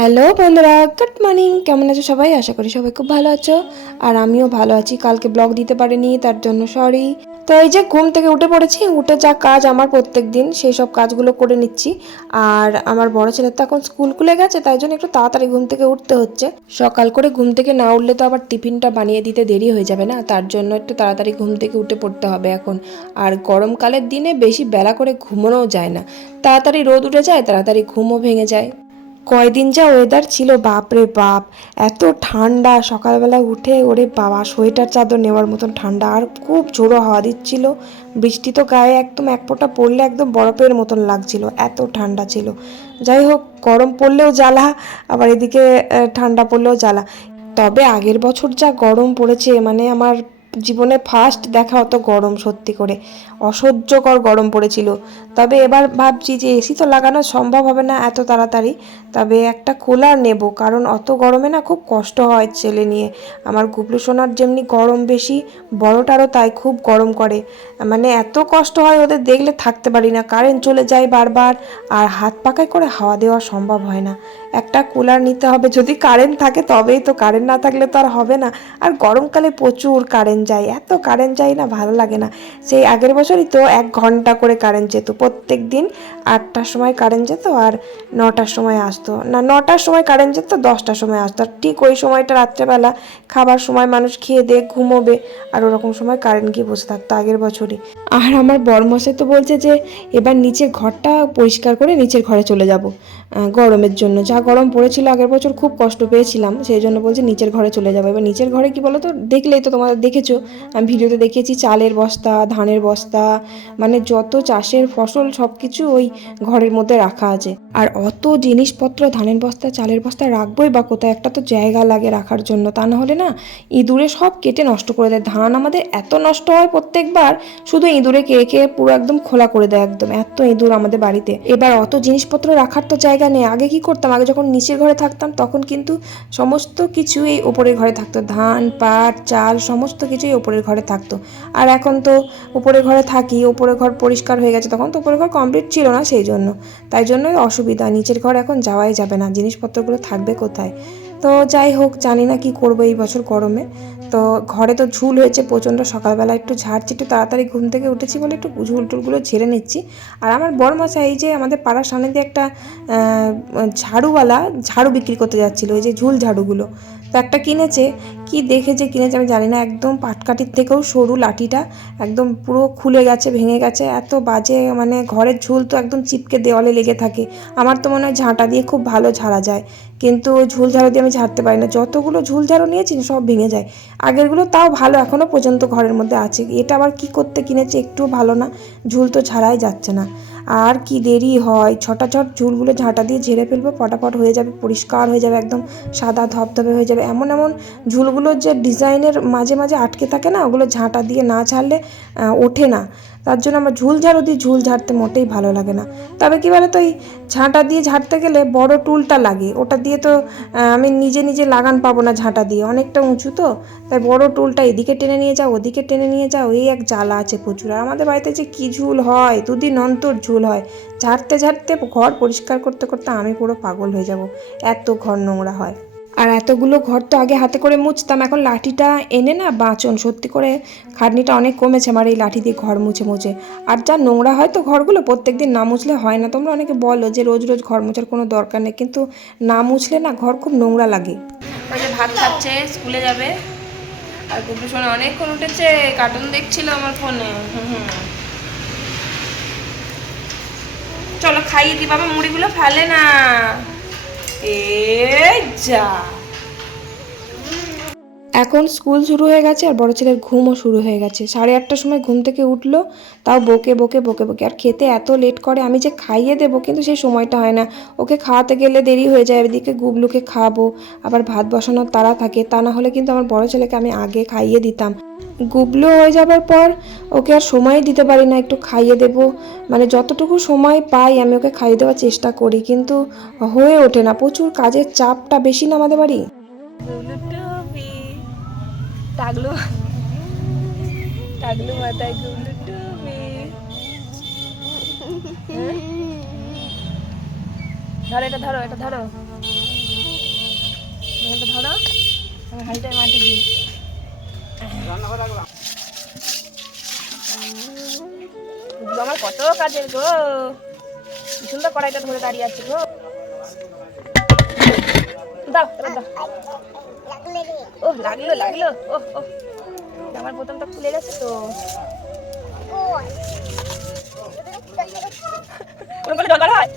Hello বন্ধুরা, good morning. কেমন আছো সবাই? আশা করি সবাই খুব ভালো আছো। আর আমিও ভালো আছি। কালকে ব্লগ দিতে পারিনি, তার জন্য সরি তো এই যে ঘুম থেকে উঠে পড়েছি, উঠে যা কাজ আমার প্রত্যেক দিন, সেই সব কাজগুলো করে নিচ্ছি। আর আমার বড় ছেলের তো এখন স্কুল খুলে গেছে, তাই জন্য একটু তাড়াতাড়ি ঘুম থেকে উঠতে হচ্ছে। সকাল করে ঘুম থেকে না উঠলে তো আবার টিফিনটা বানিয়ে দিতে দেরি হয়ে যাবে না, তার জন্য একটু তাড়াতাড়ি ঘুম থেকে উঠে পড়তে হবে এখন। আর গরমকালের দিনে বেশি বেলা করে ঘুমানোও যায় না। তাড়াতাড়ি রোদ উঠে যায়, তাড়াতাড়ি ঘুমও ভেঙে যায়। কয়দিন যা ওয়েদার ছিল, বাপরে বাপ। এত ঠান্ডা, সকালবেলা উঠে ওরে বাবা, সোয়েটার চাদর নেওয়ার মতন ঠান্ডা। আর খুব জোরো হাওয়া দিচ্ছিল। বৃষ্টি তো গায়ে একদম এক ফোঁটা পড়লে একদম বরফের মতন লাগছিল, এত ঠান্ডা ছিল। যাই হোক, গরম পড়লেও জ্বালা, আবার এদিকে ঠান্ডা পড়লেও জ্বালা। তবে আগের বছর যা গরম পড়েছে মানে আমার জীবনে ফার্স্ট দেখা অত গরম, সত্যি করে। অসহ্যকর গরম পড়েছিল। তবে এবার ভাবছি যে এসি তো লাগানো সম্ভব হবে না এত তাড়াতাড়ি। তবে একটা কুলার নেব, কারণ অত গরমে না খুব কষ্ট হয় ছেলে নিয়ে। আমার গুবলু সোনার যেমনি গরম বেশি, বড়টারও তাই খুব গরম করে। মানে এত কষ্ট হয় ওদের দেখলে থাকতে পারি না। কারেন্ট চলে যায় বারবার, আর হাত পাকায় করে হাওয়া দেওয়া সম্ভব হয় না। একটা কুলার নিতে হবে। যদি কারেন্ট থাকে তবেই তো কারেন্ট না থাকলে তো আর হবে না। আর গরমকালে প্রচুর কারেন্ট যায়। এত কারেন্ট যায় না, ভালো লাগে না। সেই আগের বছরই তো এক ঘণ্টা করে কারেন্ট যেত। প্রত্যেক দিন আটটার সময় কারেন্ট যেত আর নটার সময় আসতো। না, নটার সময় কারেন্ট যেত, দশটার সময় আসতো। আর ঠিক ওই সময়টা রাত্রেবেলা খাবার সময় মানুষ খেয়ে দিয়ে ঘুমোবে আর ওরকম সময় কারেন্ট গিয়ে বসে থাকতো আগের বছরই। আর আমার বরমশাই তো বলছে যে, এবার নিচের ঘরটা পরিষ্কার করে নিচের ঘরে চলে যাব। গরমের জন্য। যা গরম পড়েছিল আগের বছর, খুব কষ্ট পেয়েছিলাম। সেই জন্য বলছে নিচের ঘরে চলে যাব। এবার নিচের ঘরে কি বলো তো দেখলেই তো তোমাদের দেখেছ। আমি ভিডিওতে দেখিয়েছি চালের বস্তা, ধানের বস্তা মানে যত চাষের ফসল সব কিছু ওই ঘরের মধ্যে রাখা আছে। আর অত জিনিসপত্র ধানের বস্তা, চালের বস্তা রাখবোই বা কোথায়? একটা তো জায়গা লাগে রাখার জন্য। তা না হলে না ইঁদুরে সব কেটে নষ্ট করে দেয়। ধান আমাদের এত নষ্ট হয় প্রত্যেকবার, শুধু ইঁদুরে কে কে পুরো একদম খোলা করে দেয় একদম। এত ইঁদুর আমাদের বাড়িতে। এবার অত জিনিসপত্র রাখার তো জায়গা নেই। আগে কি করতাম? আগে যখন নিচের ঘরে থাকতাম, তখন কিন্তু সমস্ত কিছু এই ওপরের ঘরে থাকতো। ধান, পাট, চাল, সমস্ত কিছুই ওপরের ঘরে থাকতো। আর এখন তো ওপরের ঘরে থাকি, ওপরের ঘর পরিষ্কার হয়ে গেছে, তখন তো ওপরের ঘর কমপ্লিট ছিল না সেই জন্য। তাই জন্য অসুবিধা। নিচের ঘর এখন যাওয়াই যাবে না। জিনিসপত্রগুলো থাকবে কোথায়? তো যাই হোক, জানি না কি করব এই বছর গরমে। তো ঘরে তো ঝুল হয়েছে প্রচণ্ড, সকালবেলা একটু ঝাড়ছি, একটু তাড়াতাড়ি ঘুম থেকে উঠেছি বলে একটু ঝুল টুলগুলো ঝেড়ে নিচ্ছি। আর আমার বড় মশাই এই যে আমাদের পাড়ার সামনে দিয়ে একটা ঝাড়ুওয়ালা ঝাড়ু বিক্রি করতে যাচ্ছিল, ওই যে ঝুল ঝাড়ুগুলো। একটা কিনেছে, কি দেখে যে কিনেছে আমি জানি না, একদম পাটকাঠির থেকেও সরু লাঠিটা, একদম পুরো খুলে গেছে, ভেঙে গেছে, এত বাজে মানে ঘরের ঝুল তো একদম চিপকে দেওয়ালে লেগে থাকে। আমার তো মনে হয় ঝাঁটা দিয়ে খুব ভালো ঝাড়া যায়, কিন্তু ওই ঝুল ঝাড়ু দিয়ে আমি ঝাড়তে পারি না। যতগুলো ঝুল ঝাড়ু নিয়েছি সব ভেঙে যায়। আগেরগুলো তাও ভালো, এখনও পর্যন্ত ঘরের মধ্যে আছে। এটা আবার কি করতে কিনেছে একটু ভালো না, ঝুল তো ছাড়াই যাচ্ছে না। আর কি দেরি হয়? ছটা ছট ঝুলগুলো ঝাঁটা দিয়ে ঝেড়ে ফেলব ফটাফট হয়ে যাবে, পরিষ্কার হয়ে যাবে, একদম সাদা ধপধপে হয়ে যাবে। এমন এমন ঝুলগুলোর যে ডিজাইনের মাঝে মাঝে আটকে থাকে না, ওগুলো ঝাঁটা দিয়ে না ছাড়লে ওঠে না। তার জন্য আমার ঝুল ঝাড়ু দিয়ে ঝুল ঝাড়তে মোটেই ভালো লাগে না। তবে কী বলে তো এই ঝাঁটা দিয়ে ঝাড়তে গেলে বড় টুলটা লাগে। ওটা দিয়ে তো আমি নিজে নিজে লাগান পাবো না ঝাঁটা দিয়ে। অনেকটা উঁচু তো, তাই বড় টুলটা এদিকে টেনে নিয়ে যাও, ওদিকে টেনে নিয়ে যাও, এই এক জ্বালা আছে প্রচুর। আর আমাদের বাড়িতে যে কী ঝুল হয়, দুদিন অন্তর ঝুল হয়। ঝাড়তে ঝাড়তে ঘর পরিষ্কার করতে করতে আমি পুরো পাগল হয়ে যাব। এত ঘর নোংরা হয়। আর এতগুলো ঘর তো আগে হাতে করে মুছতাম, এখন লাঠিটা এনে না বাঁচন। সত্যি করে খাটনিটা অনেক কমেছে আমার এই লাঠি দিয়ে ঘর মুছে মুছে। আর যা নোংরা হয় তো ঘরগুলো প্রত্যেক দিন না মুছলে হয় না। তোমরা অনেকে বলো যে রোজ রোজ ঘর মোছার কোনো দরকার নেই, কিন্তু না মুছলে না ঘর খুব নোংরা লাগে। ভাত খাচ্ছে, স্কুলে যাবে। আর গুবলু সোনা অনেকক্ষণ উঠেছে কার্টুন দেখছিল আমার ফোনে। হুম। চলো খাইয়ে দি বাবা মুড়িগুলো ফেলে না। এ যা। এখন স্কুল শুরু হয়ে গেছে আর বড় ছেলের ঘুমও শুরু হয়ে গেছে। সাড়ে আটটার সময় ঘুম থেকে উঠল, তাও বকে বকে বকে বকে। আর খেতে এত লেট করে, আমি যে খাইয়ে দেবো কিন্তু সেই সময়টা হয় না। ওকে খাওয়াতে গেলে দেরি হয়ে যায়, এদিকে গুবলুকে খাব, আবার ভাত বসানোর তারা থাকে, তা না হলে কিন্তু আমার বড় ছেলেকে আমি আগে খাইয়ে দিতাম। গুবলু হয়ে যাবার পর ওকে আর সময় দিতে পারি না, একটু খাইয়ে দেব। মানে যতটুকু সময় পাই আমি ওকে খাইয়ে দেওয়ার চেষ্টা করি, কিন্তু হয়ে ওঠে না। প্রচুর কাজের চাপটা বেশি না আমাদের বাড়ি? টাগলু। টাগলু মাথায় গুবলু টুপি। হ্যাঁ? ধরো এটা ধরো এটা ধরো। হাঁড়িটায় মাটি দিই। আমার কত কাজের গো। সুন্দর কড়াইটা ধরে দাঁড়িয়ে আছে গো। দাও দাও। ও লাগল লাগল। ও ও আমার বোতামটা খুলে গেছে তো। কোন কোন জল হয়?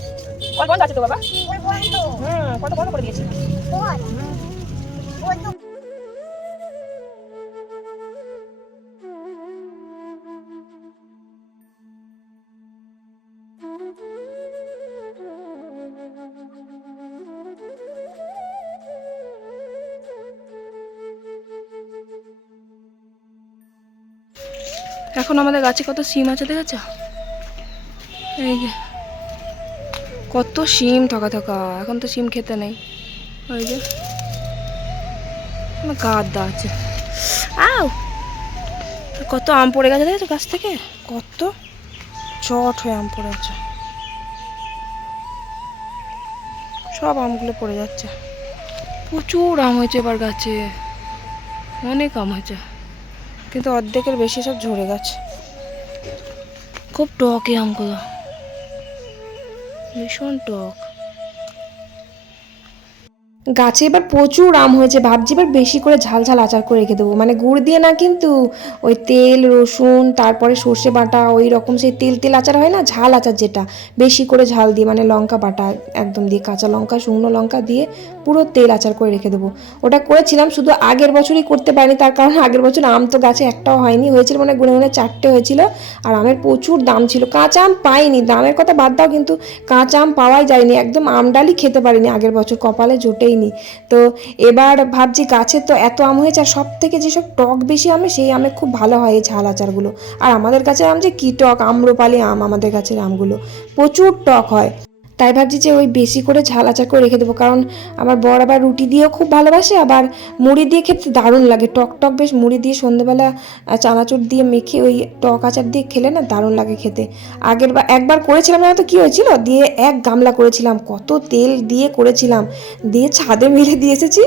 কল বন্ধ আছে তো বাবা? হুম কত বন্ধ করে দিয়েছি। এখন আমাদের গাছে কত সিম আছে দেখেছ? এই যে, কত শিম থকা থকা এখন তো শিম খেতে নেই। ওই যে গাদা আছে। আও! কত আম পড়ে গেছে দেখেছ গাছ থেকে? কত চট হয়ে আম পড়ে আছে। সব আমগুলো পড়ে যাচ্ছে। প্রচুর আম হয়েছে এবার গাছে। অনেক আম হয়েছে। কিন্তু অর্ধেকের বেশি সব ঝরে গেছে। খুব টক আমগুলো ভীষণ টক। গাছে এবার প্রচুর আম হয়েছে। ভাবছি এবার বেশি করে ঝাল ঝাল আচার করে রেখে দেবো। মানে গুড় দিয়ে না কিন্তু ওই তেল, রসুন, তারপরে সর্ষে বাটা, ওই রকম সেই তেল তেল আচার হয় না? ঝাল আচার যেটা। বেশি করে ঝাল দিয়ে মানে লঙ্কা বাটা একদম দিয়ে, কাঁচা লঙ্কা, শুকনো লঙ্কা দিয়ে পুরো তেল আচার করে রেখে দেবো। ওটা করেছিলাম, শুধু আগের বছরই করতে পারিনি। তার কারণ আগের বছর আম তো গাছে একটাও হয়নি। হয়েছিল মানে গুনে গুনে চারটে হয়েছিল। আর আমের প্রচুর দাম ছিল। কাঁচা আম পাইনি। দামের কথা বাদ দাও, কিন্তু কাঁচা আম পাওয়াই যায়নি। একদম আমডালই খেতে পারিনি আগের বছর। কপালে জোটেইনি তো এবার ভাবছি গাছের তো এত আম হয়েছে আর সব থেকে যেসব টক বেশি আমে সেই আমে খুব ভালো হয় এই ঝাল আচারগুলো। আর আমাদের গাছের আম যে কী টক, আম্রপালি আম আমাদের গাছের আমগুলো। প্রচুর টক হয়। তাই ভাবছি যে ওই বেশি করে ঝাল আচার করে রেখে দেবো। কারণ আমার বর আবার রুটি দিয়েও খুব ভালোবাসে, আবার মুড়ি দিয়ে খেতে দারুণ লাগে। টক টক বেশ মুড়ি দিয়ে সন্ধ্যেবেলা চানাচুর দিয়ে মেখে ওই টক আচার দিয়ে খেলে না দারুণ লাগে খেতে। আগের বার একবার করেছিলাম না তো কী হয়েছিল? দিয়ে এক গামলা করেছিলাম, কত তেল দিয়ে করেছিলাম। দিয়ে ছাদে মেলে দিয়ে এসেছি,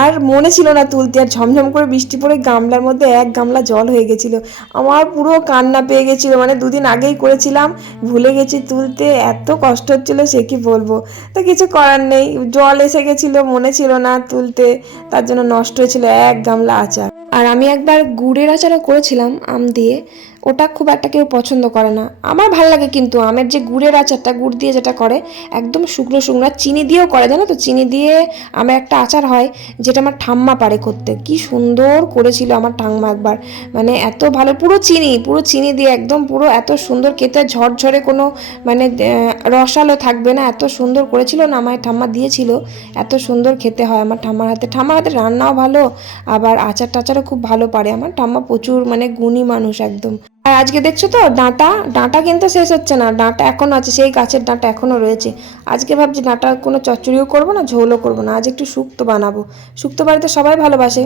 আর মনে ছিল না তুলতে, আর ঝমঝম করে বৃষ্টি পড়ে গামলার মধ্যে এক গামলা জল হয়ে গেছিল। আমার পুরো কান্না পেয়ে গেছিল মানে দুদিন আগেই করেছিলাম, ভুলে গেছি তুলতে, এত কষ্ট হচ্ছিল সে কি বলব? তো কিছু করার নেই। জল এসে গেছিল, মনে ছিল না তুলতে। তার জন্য নষ্ট হয়েছিল এক গামলা আচার। আর আমি একবার গুড়ের আচারও করেছিলাম, আম দিয়ে। ওটা খুব একটা কেউ পছন্দ করে না। আমার ভালো লাগে কিন্তু আমের যে গুড়ের আচারটা, গুড় দিয়ে যেটা করে, একদম শুকনো শুকনো চিনি দিয়েও করে, জানো তো? চিনি দিয়ে আমের একটা আচার হয়, যেটা আমার ঠাম্মা পারে করতে। কি সুন্দর করেছিল আমার ঠাম্মা একবার। মানে এত ভালো, পুরো চিনি পুরো চিনি দিয়ে একদম পুরো এত সুন্দর, খেতে ঝরঝরে কোনো মানে রসালো থাকবে না। এত সুন্দর করেছিল না আমার ঠাম্মা দিয়েছিল। এত সুন্দর খেতে হয় আমার ঠাম্মার হাতে। ঠাম্মার হাতে রান্নাও ভালো, আবার আচার টাচারও খুব ভালো পারে। আমার ঠাম্মা প্রচুর মানে গুণী মানুষ একদম। আজকে দেখছ তো? ডাঁটা ডাঁটা কিন্তু শেষ হচ্ছে না। ডাঁটা এখনও আছে সেই গাছের ডাঁটা এখনও রয়েছে। আজকে ভাবছি ডাঁটা কোনো চচ্চড়িও করব না ঝোলও করব না। আজ একটু শুক্তো বানাবো। শুক্তো বাড়িতে সবাই ভালোবাসে।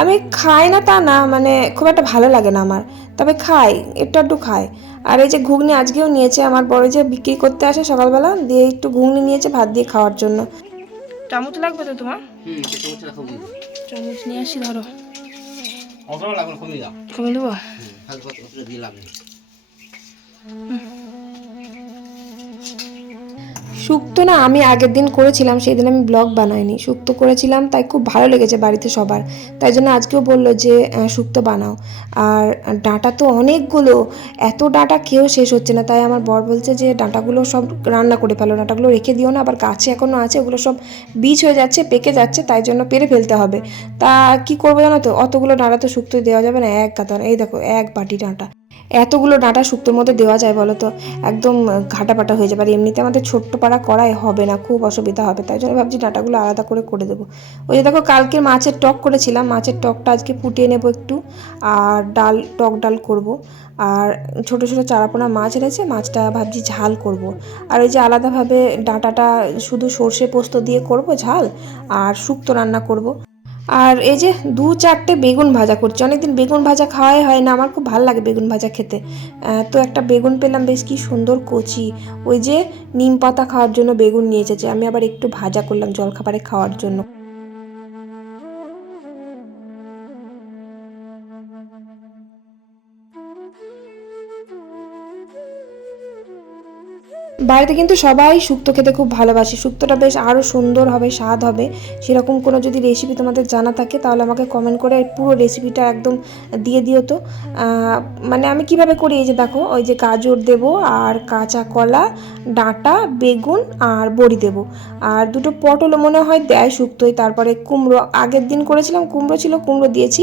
আমি খাই না তা না মানে খুব একটা ভালো লাগে না আমার। তবে খাই একটু একটু খাই। আর এই যে ঘুগনি আজকেও নিয়েছে আমার বড় যে বিক্রি করতে আসে সকালবেলা দিয়ে একটু ঘুগনি নিয়েছে ভাত দিয়ে খাওয়ার জন্য। চামচ লাগবে তো তোমার? চামচ নিয়ে আসি ধরো। কমে দেবো? হালকা করে নেই শুক্তো না, আমি আগের দিন করেছিলাম সেই দিন আমি ব্লগ বানাইনি। শুক্তো করেছিলাম, তাই খুব ভালো লেগেছে বাড়িতে সবার। তাই জন্য আজকেও বলল যে শুক্তো বানাও। আর ডাঁটা তো অনেকগুলো, এত ডাঁটা খেয়েও শেষ হচ্ছে না। তাই আমার বর বলছে যে, ডাঁটাগুলো সব রান্না করে ফেলো, ডাঁটাগুলো রেখে দিও না, আবার গাছে এখনও আছে, ওগুলো সব বীজ হয়ে যাচ্ছে, পেকে যাচ্ছে, তাই জন্য পেরে ফেলতে হবে। তা কি করব জানো তো? অতগুলো ডাঁটা তো শুক্তো দেওয়া যাবে না, এক কাতার। এই দেখো, এক বাটি ডাঁটা। এতগুলো ডাঁটা শুক্তোর মধ্যে দেওয়া যায় বলো তো? একদম ঘাটা পাটা হয়ে যাবে। আর এমনিতে আমাদের ছোট্ট পাড়া করাই হবে না, খুব অসুবিধা হবে। তাই জন্য ভাবছি ডাঁটাগুলো আলাদা করে করে দেবো। ওই যে দেখো কালকে মাছের টক করেছিলাম। মাছের টকটা আজকে ফুটিয়ে নেব একটু। আর ডাল, টক ডাল করব। আর ছোট ছোট চারাপোনা মাছ এনেছে। মাছটা ভাবছি ঝাল করব। আর ওই যে আলাদাভাবে ডাঁটাটা শুধু সর্ষে পোস্ত দিয়ে করব ঝাল, আর শুক্তো রান্না করব। আর এই যে দু চারটে বেগুন ভাজা করছি। অনেকদিন বেগুন ভাজা খাওয়াই হয় না, আমার খুব ভালো লাগে বেগুন ভাজা খেতে। তো একটা বেগুন পেলাম, বেশ কি সুন্দর কচি। ওই যে নিম পাতা খাওয়ার জন্য বেগুন নিয়ে এসেছে, আমি আবার একটু ভাজা করলাম জলখাবারে খাওয়ার জন্য। বাড়িতে কিন্তু সবাই শুক্তো খেতে খুব ভালোবাসে। শুক্তোটা বেশ আরও সুন্দর হবে, স্বাদ হবে। সেরকম কোনো যদি রেসিপি তোমাদের জানা থাকে, তাহলে আমাকে কমেন্ট করে পুরো রেসিপিটা একদম দিয়ে দিও তো। মানে আমি কীভাবে করি এই যে দেখো, ওই যে গাজর দেব আর কাঁচা কলা, ডাঁটা, বেগুন আর বড়ি দেব। আর দুটো পটলও মনে হয় দেয় শুক্তোয় তারপরে কুমড়ো। আগের দিন করেছিলাম, কুমড়ো ছিল, কুমড়ো দিয়েছি।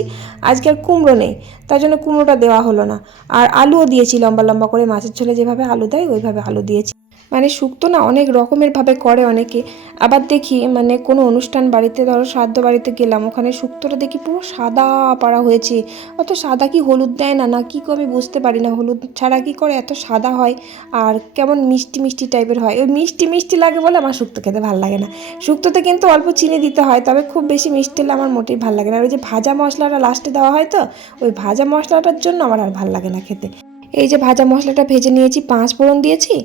আজকে আর কুমড়ো নেই, তার জন্য কুমড়োটা দেওয়া হলো না। আর আলুও দিয়েছি লম্বা লম্বা করে, মাছের ঝোলে যেভাবে আলু দেয়, ওইভাবে আলু দিয়েছি। মানে শুক্তো না, অনেক রকমের ভাবে করে অনেকে। আবার দেখি মানে কোনো অনুষ্ঠান বাড়িতে, ধরো শ্রাদ্ধ বাড়িতে গেলাম, ওখানে শুক্তোটা দেখি পুরো সাদা পাড়া হয়েছে। অত সাদা কি হলুদ দেয় না না কি আমি বুঝতে পারি না, হলুদ ছাড়া কি করে এত সাদা হয়? আর কেমন মিষ্টি মিষ্টি টাইপের হয়? ওই মিষ্টি মিষ্টি লাগে বলে আমার শুক্তো খেতে ভালো লাগে না। শুক্তোতে কিন্তু অল্প চিনি দিতে হয়, তবে খুব বেশি মিষ্টি হলে আমার মোটেই ভালো লাগে না। আর ওই যে ভাজা মশলাটা লাস্টে দেওয়া হয় তো, ওই ভাজা মশলাটার জন্য আমার আর ভালো লাগে না খেতে। এই যে ভাজা মশলাটা ভেজে নিয়েছি, পাঁচ ফোড়ন দিয়েছি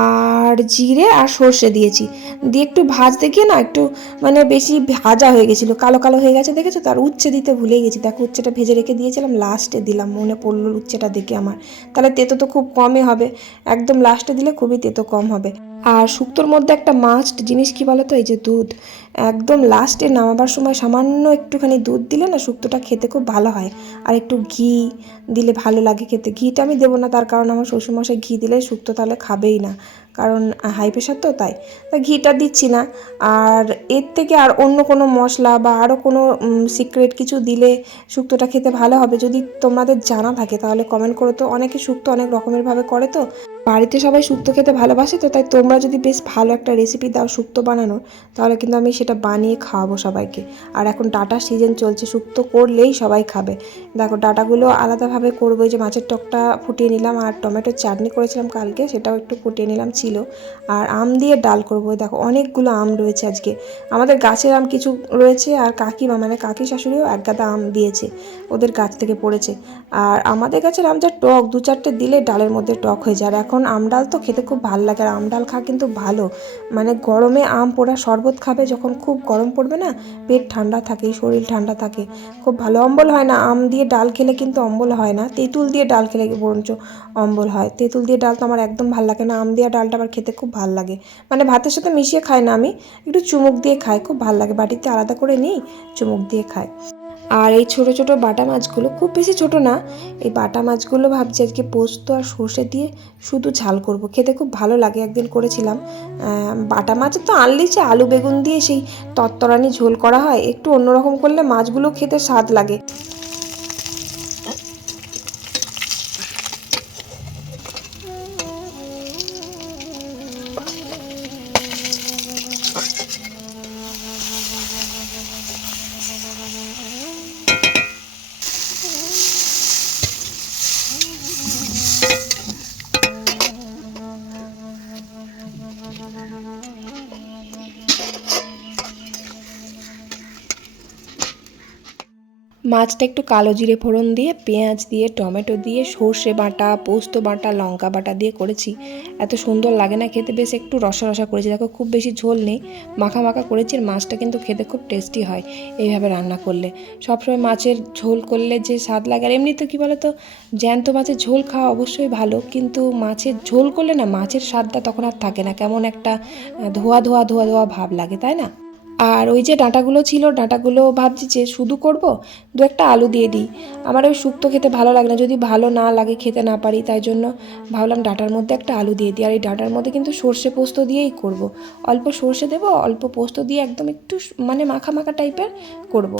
আর জিরে আর সর্ষে দিয়েছি। দিয়ে একটু ভাজতে গিয়ে না একটু মানে বেশি ভাজা হয়ে গেছিল, কালো কালো হয়ে গেছে দেখেছ? তার উচ্ছে দিতে ভুলে গেছি। দেখো উচ্ছেটা ভেজে রেখে দিয়েছিলাম লাস্টে দিলাম, মনে পড়ল উচ্ছেটা দেখে আমার। তাহলে তেতো তো খুব কমই হবে, একদম লাস্টে দিলে খুবই তেতো কম হবে। আর শুক্তোর মধ্যে একটা মাস্ট জিনিস কি বলো তো এই যে দুধ। একদম লাস্টে নামাবার সময় সামান্য একটুখানি দুধ দিলে না শুক্তোটা খেতে খুব ভালো হয়। আর একটু ঘি দিলে ভালো লাগে খেতে। ঘিটা আমি দেবো না, তার কারণ আমার শ্বশুরমশাই ঘি দিলে শুক্তো তাহলে খাবেই না। কারণ হাই প্রেশার তো তাই। তা ঘিটা দিচ্ছি না। আর এর থেকে আর অন্য কোনো মশলা বা আরও কোনো সিক্রেট কিছু দিলে শুক্তোটা খেতে ভালো হবে। যদি তোমাদের জানা থাকে তাহলে কমেন্ট করো তো। অনেকে শুক্তো অনেক রকমের ভাবে করে তো। বাড়িতে সবাই শুক্তো খেতে ভালোবাসে তো, তাই তোমরা যদি বেশ ভালো একটা রেসিপি দাও শুক্তো বানানোর, তাহলে কিন্তু আমি সেটা বানিয়ে খাওয়াবো সবাইকে। আর এখন ডাটা সিজন চলছে, শুক্তো করলেই সবাই খাবে। দেখো ডাটাগুলো আলাদাভাবে করব যে মাছের টকটা ফুটিয়ে নিলাম, আর টমেটোর চাটনি করেছিলাম কালকে, সেটাও একটু ফুটিয়ে নিলাম ছিল। আর আম দিয়ে ডাল করব দেখো অনেকগুলো আম রয়েছে আজকে। আমাদের গাছের আম কিছু রয়েছে, আর কাকিমা মানে কাকি শাশুড়িও এক গাদা আম দিয়েছে, ওদের গাছ থেকে পড়েছে। আর আমাদের গাছের আম যা টক দু চারটে দিলে ডালের মধ্যে টক হয়ে যায়। আর এখন আম ডাল তো খেতে খুব ভালো লাগে, আর আম ডাল খাওয়া কিন্তু ভালো। মানে গরমে আম পোড়া শরবত খাবে যখন খুব গরম পড়বে না, পেট ঠান্ডা থাকে, শরীর ঠান্ডা থাকে। খুব ভালো অম্বল হয় না, আম দিয়ে ডাল খেলে কিন্তু অম্বল হয় না, তেঁতুল দিয়ে ডাল খেলে বরঞ্চ অম্বল হয়। তেঁতুল দিয়ে ডাল তো আমার একদম ভালো লাগে না, আম দিয়ে ডালটা আবার খেতে খুব ভালো লাগে। মানে ভাতের সাথে মিশিয়ে খাই না আমি, একটু চুমুক দিয়ে খাই, খুব ভালো লাগে বাটিতে আলাদা করে নিই, চুমুক দিয়ে খাই। আর এই ছোট ছোট বাটা মাছগুলো খুব বেশি ছোট না। এই বাটা মাছগুলো ভাবছি আজকে পোস্ত আর সর্ষে দিয়ে শুধু ঝাল করব। খেতে খুব ভালো লাগে, একদিন করেছিলাম। বাটা মাছ তো আনলেই যে আলু বেগুন দিয়ে সেই তত্তরানি ঝোল করা হয়, একটু অন্যরকম করলে মাছগুলো খেতে স্বাদ লাগে। মাছটা একটু কালো জিরে ফোড়ন দিয়ে, পেঁয়াজ দিয়ে, টমেটো দিয়ে, সর্ষে বাটা, পোস্ত বাটা, লঙ্কা বাটা দিয়ে করেছি। এত সুন্দর লাগে না খেতে, বেশ একটু রসা রসা করেছি। দেখো, খুব বেশি ঝোল নেই, মাখা মাখা করেছি আর মাছটা কিন্তু খেতে খুব টেস্টি হয় এইভাবে রান্না করলে। সবসময় মাছের ঝোল করলে যে স্বাদ লাগে, আর এমনি তো কী বলো তো জ্যান্ত মাছের ঝোল খাওয়া অবশ্যই ভালো, কিন্তু মাছের ঝোল করলে না, মাছের স্বাদটা তখন আর থাকে না। কেমন একটা ধোয়া ধোয়া ধোয়া ধোয়া ভাব লাগে, তাই না? আর ওই যে ডাঁটাগুলো ছিল, ডাঁটাগুলো ভাবছি যে শুধু করব, দু একটা আলু দিয়ে দিই আমার ওই শুক্তো খেতে ভালো লাগে না, যদি ভালো না লাগে খেতে না পারি, তাই জন্য ভাবলাম ডাঁটার মধ্যে একটা আলু দিয়ে দিই আর এই ডাঁটার মধ্যে কিন্তু সর্ষে পোস্ত দিয়েই করব। অল্প সর্ষে দেবো, অল্প পোস্ত দিয়ে একদম একটু মানে মাখা মাখা টাইপের করব।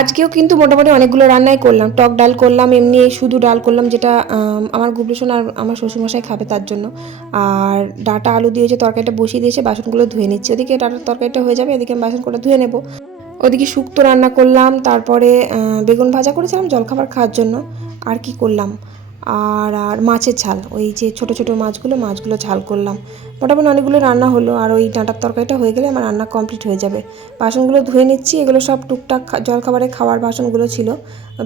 আজকেও কিন্তু মোটামুটি অনেকগুলো রান্নাই করলাম। টক ডাল করলাম, এমনি শুধু ডাল করলাম যেটা আমার গুবলুসন আর আমার শ্বশুরমশাই খাবে তার জন্য। আর ডাটা আলু দিয়ে যে তরকারিটা বসিয়ে দিয়েছে, বাসনগুলো ধুয়ে নিচ্ছি। ওদিকে ডাটার তরকারিটা হয়ে যাবে, এদিকে আমি বাসন করে ধুয়ে নেব। ওদিকে শুক্তো রান্না করলাম, তারপরে বেগুন ভাজা করেছিলাম জলখাবার খাওয়ার জন্য। আর কি করলাম? আর আর মাছের ঝাল, ওই যে ছোট ছোট মাছগুলো মাছগুলো ঝাল করলাম। মোটামুটি অনেকগুলো রান্না হলো আর ওই ডাঁটার তরকারিটা হয়ে গেলে আমার রান্না কমপ্লিট হয়ে যাবে। বাসনগুলো ধুয়ে নিচ্ছি, এগুলো সব টুকটাক জল জলখাবারে খাওয়ার বাসনগুলো ছিল।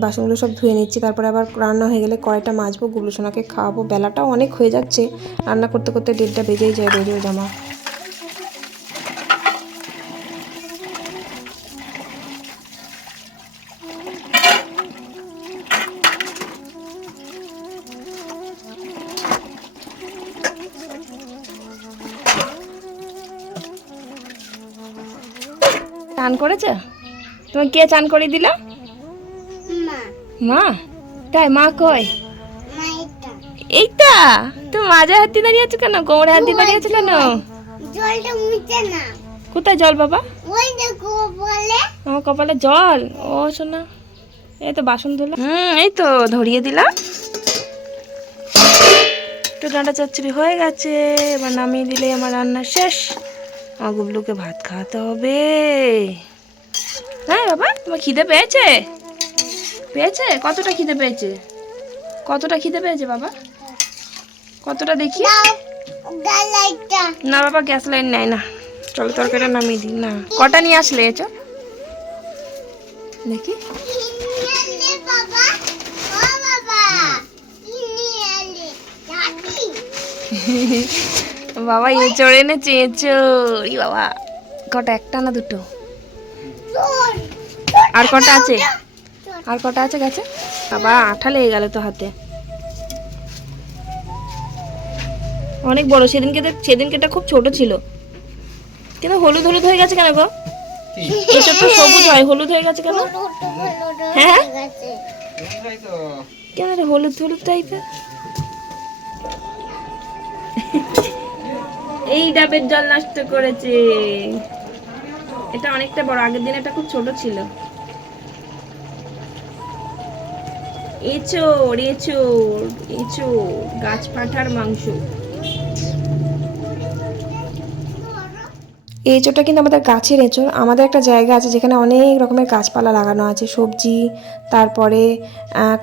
বাসনগুলো সব ধুয়ে নিচ্ছি, তারপরে আবার রান্না হয়ে গেলে কড়াইটা মাজবো গুবলু সোনাকে খাওয়াবো। বেলাটাও অনেক হয়ে যাচ্ছে, রান্না করতে করতে ডেটটা বেজেই যায় রেডিও জামা চান করেছ? তোমার কে চান করে দিল? মা। তাই মা কই এইটা? তুমি মাঝে হাত দিয়ে দাঁড়িয়ে আছো কেন? কোমরে হাত দিয়ে দাঁড়িয়ে আছো কেন? জলটা মুছে না। কোথায় জল বাবা? ওই দেখো বলে আমার কপালে জল। ও শোনা এই তো বাসন ধুলো। হুম এই তো ধরিয়ে দিলাম একটু ডাঁটা চচ্চড়ি হয়ে গেছে এবার নামিয়ে দিলে আমার রান্না শেষ। গুবলুকে ভাত খাওয়াতে হবে। হ্যাঁ বাবা তোমার খিদে পেয়েছে? পেয়েছে? কতটা খিদে পেয়েছে? কতটা খিদে পেয়েছে বাবা? কতটা দেখি? না বাবা গ্যাস লাইন নেয় না। চলো তরকারিটা নামিয়ে দিই। না কটা নিয়ে আসলে? এছো দেখি। বাবা এঁচড় এনেছে এঁচড় ই বাবা, কটা, একটা না দুটো? আর কটা আছে? আর কটা আছে গাছে? বাবা, আঠা লেগে গেল তো হাতে। অনেক বড়, সেদিনকে সেদিনকে এটা খুব ছোট ছিল। কিন্তু হলুদ হলুদ হয়ে গেছে কেন গো? এসব তো সবুজ হয়, হলুদ হয়ে গেছে কেন? হ্যাঁ কেন রে, হলুদ হলুদ টাইপের এই ডাবের জল নষ্ট করেছে। এটা অনেকটা বড়, আগের দিন এটা খুব ছোট ছিল। এচোর এচোর এচোর গাছ পাঠার মাংস। এঁচোড়টা কিন্তু আমাদের গাছের এঁচোড়। আমাদের একটা জায়গা আছে যেখানে অনেক রকমের গাছপালা লাগানো আছে, সবজি, তারপরে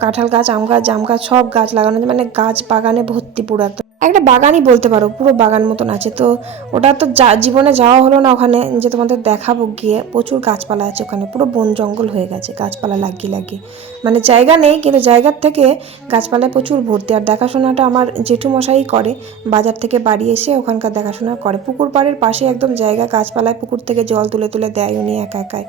কাঁঠাল গাছ, আম গাছ, জাম গাছ, সব গাছ লাগানো আছে। মানে গাছ বাগানে ভর্তি পুরো একটা বাগানই বলতে পারো, পুরো বাগান মতন আছে। তো ওটা তো যা, জীবনে যাওয়া হলো না ওখানে, যে তোমাদের দেখাবো গিয়ে, প্রচুর গাছপালা আছে ওখানে, পুরো বন জঙ্গল হয়ে গেছে, গাছপালা লাগিয়ে লাগিয়ে। মানে জায়গা নেই, কিন্তু জায়গার থেকে গাছপালায় প্রচুর ভর্তি। আর দেখাশোনাটা আমার জেঠু মশাই করে, বাজার থেকে বাড়ি এসে ওখানকার দেখাশোনা করে। পুকুর পাড়ের পাশে একদম জায়গা, গাছপালায় পুকুর থেকে জল তুলে তুলে দেয় উনি একা একাই।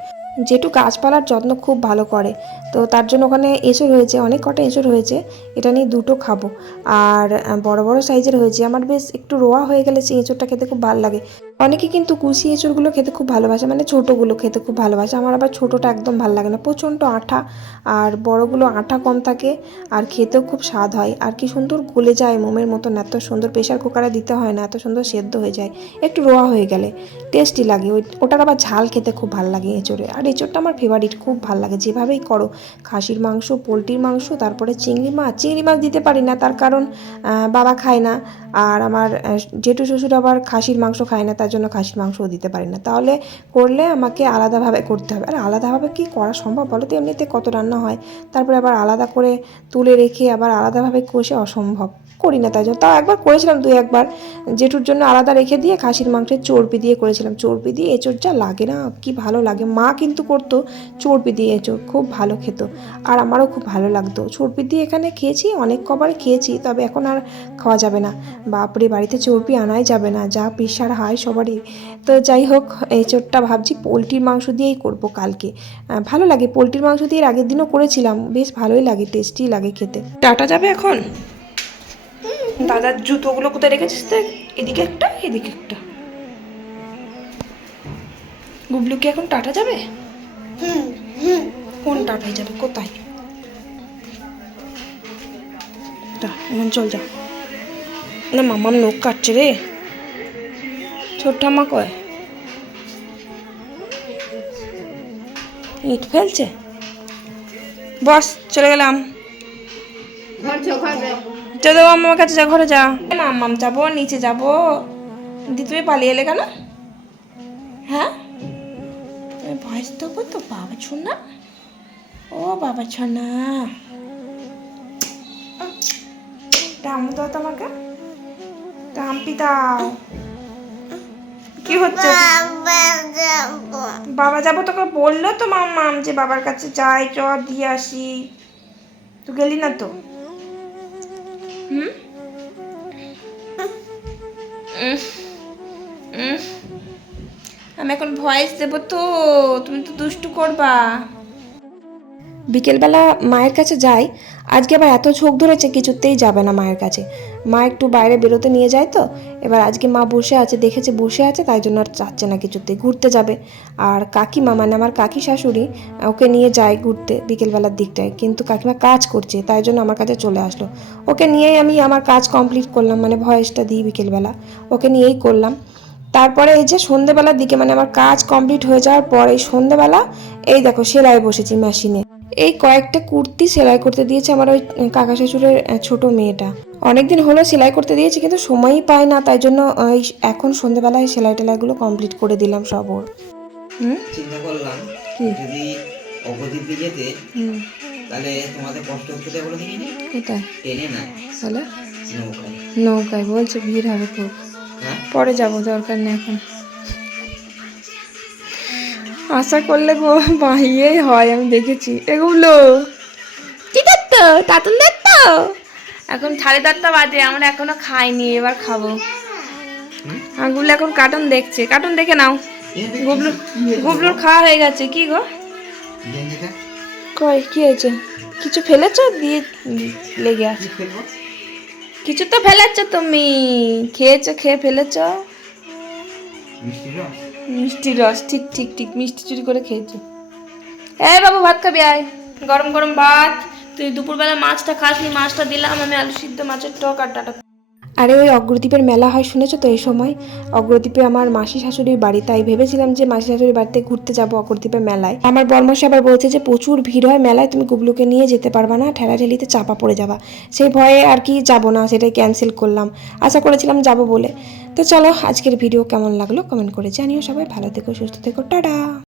জেঠু গাছপালার যত্ন খুব ভালো করে। তো তার জন্য ওখানে এঁচড় হয়েছে, অনেক কটা এঁচড় হয়েছে। এটা নিয়ে দুটো খাব। আর বড় বড় সাইজের হয়েছে। আমার বেশ একটু রোয়া হয়ে গেলে সেই এঁচড়টা খেতে খুব ভালো লাগে। অনেকে কিন্তু কুশি এঁচড়গুলো খেতে খুব ভালোবাসে মানে ছোটোগুলো খেতে খুব ভালোবাসে। আমার আবার ছোটোটা একদম ভালো লাগে না, প্রচণ্ড আঠা। আর বড়গুলো আঠা কম থাকে আর খেতেও খুব স্বাদ হয়। আর কি সুন্দর গলে যায় মোমের মতন, এত সুন্দর প্রেশার কুকারে দিতে হয় না, এত সুন্দর সেদ্ধ হয়ে যায়। একটু রোয়া হয়ে গেলে, টেস্টি লাগে। ওই, ওটার আবার ঝাল খেতে খুব ভালো লাগে এঁচড়ে। আর এঁচড়টা আমার ফেভারিট খুব ভালো লাগে। যেভাবেই করো, খাসির মাংস, পোলট্রির মাংস, তারপরে চিংড়ি মাছ চিংড়ি মাছ দিতে পারি না, তার কারণ বাবা খায় না। আর আমার জেঠু শ্বশুর আবার খাসির মাংস খায় না, তার জন্য খাসির মাংসও দিতে পারি না। তাহলে করলে আমাকে আলাদাভাবে করতে হবে। আর আলাদাভাবে কি করা সম্ভব বলো তো? এমনিতে কত রান্না হয়, তারপরে আবার আলাদা করে তুলে রেখে আবার আলাদাভাবে কষে অসম্ভব করি না, তাই জন্য। তাও একবার করেছিলাম দুই একবার। জেঠুর জন্য আলাদা রেখে দিয়ে খাসির মাংসের চর্বি দিয়ে করেছিলাম। চর্বি দিয়ে এঁচড় যা লাগে না, কি ভালো লাগে। মা কিন্তু করতো চর্বি দিয়ে খুব ভালো খেত। আর আমারও খুব ভালো লাগতো। চর্বি দিয়ে এখানে খেয়েছি, অনেক কবার খেয়েছি, তবে এখন আর খাওয়া যাবে না। বাপরে, বাড়িতে চর্বি আনাই যাবে না, যা প্রেশার হয় সবারই। তো যাই হোক এঁচড়টা ভাবছি পোলট্রির মাংস দিয়েই করব কালকে। ভালো লাগে, পোলট্রির মাংস দিয়ে আগের দিনও করেছিলাম, বেশ ভালোই লাগে, টেস্টি লাগে খেতে। টাটা যাবে এখন? দাদার জুতোগুলো কোথায় রেখেছিস দেখ এদিকে একটা এদিকে একটা। গুবলু কি এখন টাটা যাবে? কোন টাটায় যাবে? কোথায়? এখন চল যা। না, মামাম নখ কাটছে রে। ছোট ঠাম্মা কয়? ইট ফেলছে? বস, চলে গেলাম। চল আমার কাছে যা, ঘরে যা। মাম্মাম যাব, নিচে যাব। দি তুমি পালিয়ে এলে কেন? হ্যাঁ? দেবো তো? বাবা ছোনা? ও বাবা ছোনা। ডাম দাও তোমাকে। ডাম্পি দাও। কি হচ্ছে? বাবা যাব। তোকে বলল তো মাম্মাম যে বাবার কাছে যাই চ দিয়ে আসি। তুই গেলি না তো? হুম? উম। আমি এখন ভয়েস দেবো তো, তুমি তো দুষ্টু করবা। বিকেলবেলা মায়ের কাছে যাই, আজকে আবার এত ঝোঁক ধরেছে কিছুতেই যাবে না মায়ের কাছে। মা একটু বাইরে বেরোতে নিয়ে যায় তো, এবার আজকে মা বসে আছে, দেখেছে বসে আছে, তাই জন্য আর চাচ্ছে না কিছুতেই, ঘুরতে যাবে। আর কাকিমা মানে আমার কাকি শাশুড়ি, ওকে নিয়ে যায় ঘুরতে বিকেলবেলার দিকটায়, কিন্তু কাকিমা কাজ করছে, তাই জন্য আমার কাছে চলে আসলো। ওকে নিয়েই আমি আমার কাজ কমপ্লিট করলাম মানে ভয়েসটা দিই বিকেলবেলা। ওকে নিয়েই করলাম। তারপরে এই যে সন্ধেবেলার দিকে মানে আমার কাজ কমপ্লিট হয়ে যাওয়ার পর এই সন্ধেবেলা এই দেখো সেলাই বসেছি মেশিনে এই কয়েকটা কুর্তি সেলাই করতে দিয়েছে আমার ওই কাকা শ্বশুরের আহ, ছোট মেয়েটা। অনেকদিন হলো সেলাই করতে দিয়েছি কিন্তু সময়ই পায় না তাই জন্য ওই এখন সন্ধেবেলায় সেলাই টেলাইগুলো কমপ্লিট করে দিলাম সব ওর। চিন্তা করলাম কি? যদি অবদ্বীপে যেতে তাহলে তোমাদের কষ্ট হতে বলে ট্রেনে না। তাহলে নৌকায়। নৌকায় বলছে ভিড় হবে খুব। পরে যাব দরকার নেই এখন। আশা করলে গো বাহিয়েই হয় আমি দেখেছি। এগুলো? কি দত্ত? তাতুন দত্ত? এখন সাড়ে চারটা বাজে আমরা এখনও খাইনি এবার খাব। আগুলো এখন কার্টুন দেখছে। কার্টুন দেখে নাও। গুবলু গুবলুর খাওয়া হয়ে গেছে। কি গো? কই কি হয়েছে? কিছু ফেলেছ? দিয়ে লেগে আছে। কিছু তো ফেলেছো তুমি। খেয়েছো, খেয়ে ফেলেছো? মিষ্টি রস, ঠিক ঠিক ঠিক, মিষ্টি চুরি করে খেয়েছো। এই বাবু, ভাত খাবি, আয়। গরম গরম ভাত। তুই দুপুরবেলা মাছটা খাসনি, মাছটা দিলাম, আমি আলু সিদ্ধ মাছের টক আর ডাটা আরে ওই অগ্রদ্বীপের মেলা হয়, শুনেছো তো এই সময়? অগ্রদ্বীপে আমার মাসি শাশুড়ির বাড়ি, তাই ভেবেছিলাম যে মাসি শাশুড়ির বাড়িতে ঘুরতে যাব অগ্রদ্বীপের মেলায়। আমার বর্মশা আবার বলছে যে, প্রচুর ভিড় হয় মেলায়, তুমি গুবলুকে নিয়ে যেতে পারবা না, ঠেলাঠেলিতে চাপা পড়ে যাবা। সেই ভয়ে আর কি যাব না, সেটাই ক্যান্সেল করলাম। আশা করেছিলাম যাব বলে। তো চলো, আজকের ভিডিও কেমন লাগল কমেন্ট করে জানিও সবাই। ভালো থেকো, সুস্থ থেকো, টাটা!